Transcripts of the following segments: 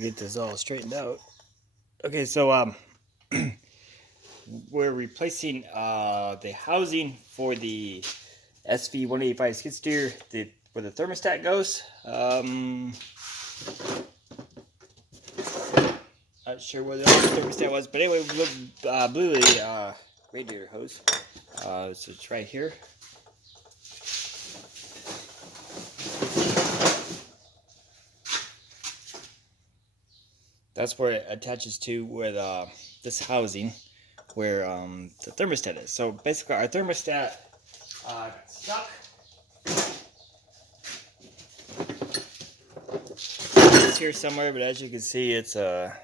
get this all straightened out. Okay, so we're replacing the housing for the SV185 skid steer, where the thermostat goes. Not sure where the thermostat was, but anyway, we blew the radiator hose. So it's right here. That's where it attaches to with this housing where the thermostat is. So basically our thermostat got stuck. It's here somewhere, but as you can see, it's a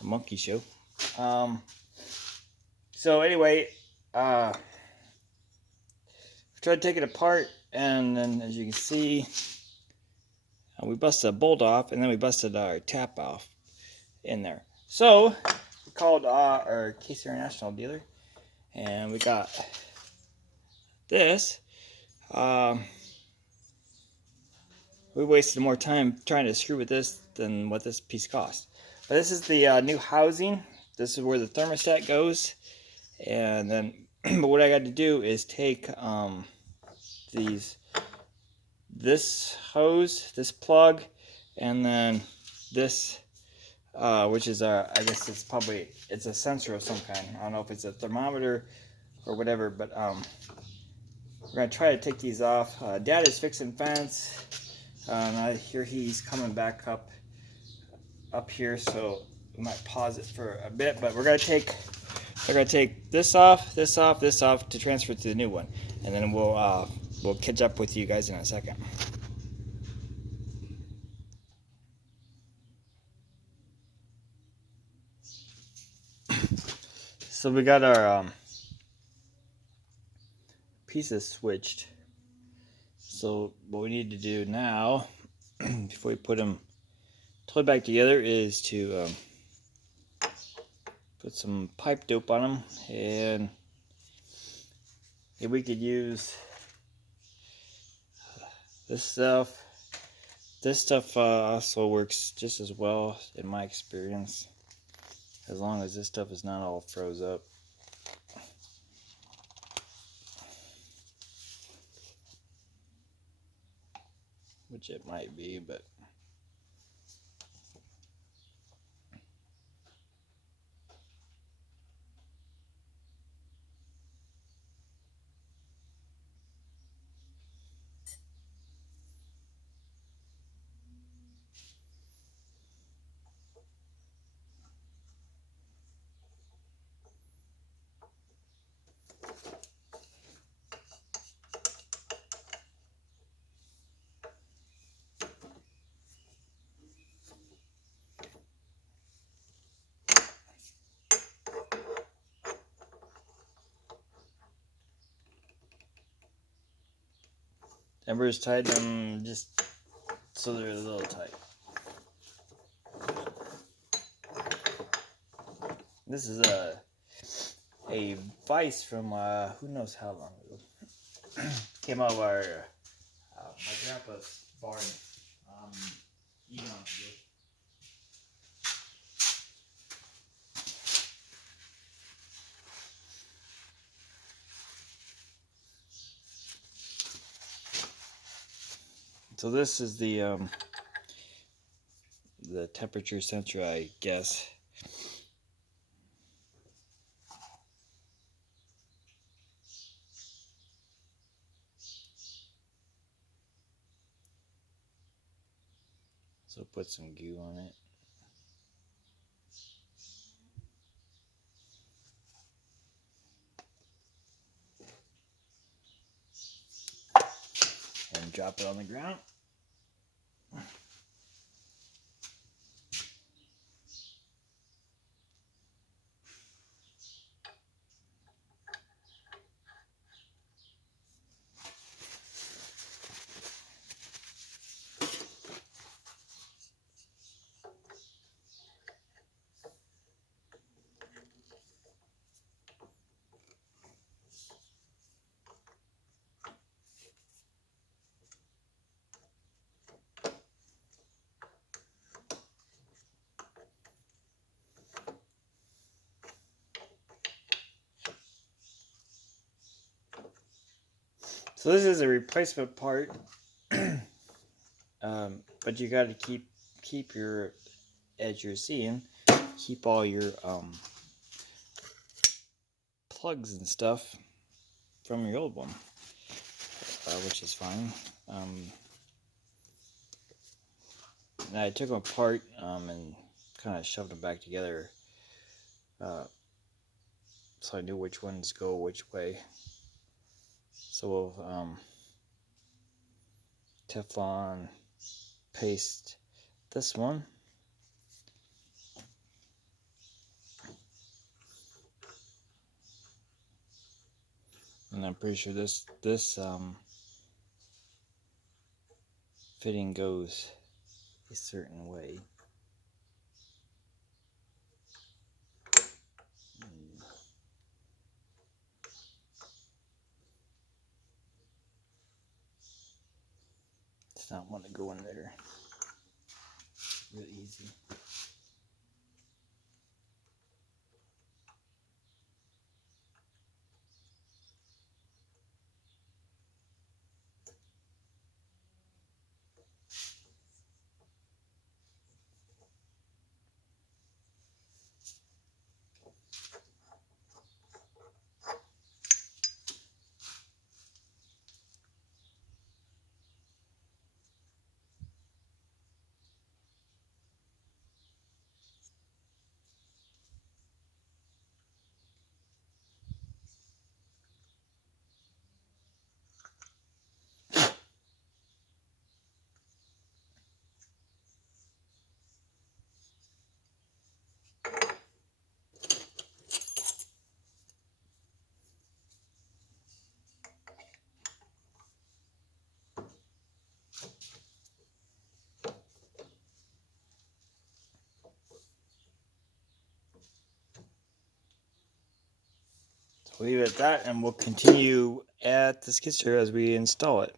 monkey show. So anyway, we tried to take it apart, and then as you can see, we busted a bolt off, and then we busted our tap off in there. So we called our Skidsteer International dealer, and we got this. We wasted more time trying to screw with this than what this piece cost. But this is the new housing. This is where the thermostat goes. And then, but what I got to do is take this hose, this plug, and then this, which is I guess it's a sensor of some kind. I don't know if it's a thermometer or whatever, but we're gonna try to take these off. Dad is fixing fence. I hear he's coming back up here, so we might pause it for a bit. But we're gonna take this off, this off, this off to transfer to the new one, and then we'll catch up with you guys in a second. So we got our pieces switched. So what we need to do now, before we put them totally back together, is to put some pipe dope on them, and if we could use this stuff. This stuff also works just as well in my experience, as long as this stuff is not all froze up. Which it might be, but Ember's tied them just so they're a little tight. This is a vise from who knows how long ago. Came out of our my grandpa's barn eons ago. So this is the temperature sensor, I guess. So put some goo on it. And drop it on the ground. So this is a replacement part, but you got to keep your, as you're seeing, keep all your plugs and stuff from your old one, which is fine. And I took them apart and kind of shoved them back together, so I knew which ones go which way. So we'll Teflon paste this one. And I'm pretty sure this fitting goes a certain way. It's not want to go in there. Real easy. So leave it at that, and we'll continue at the Skidsteer as we install it.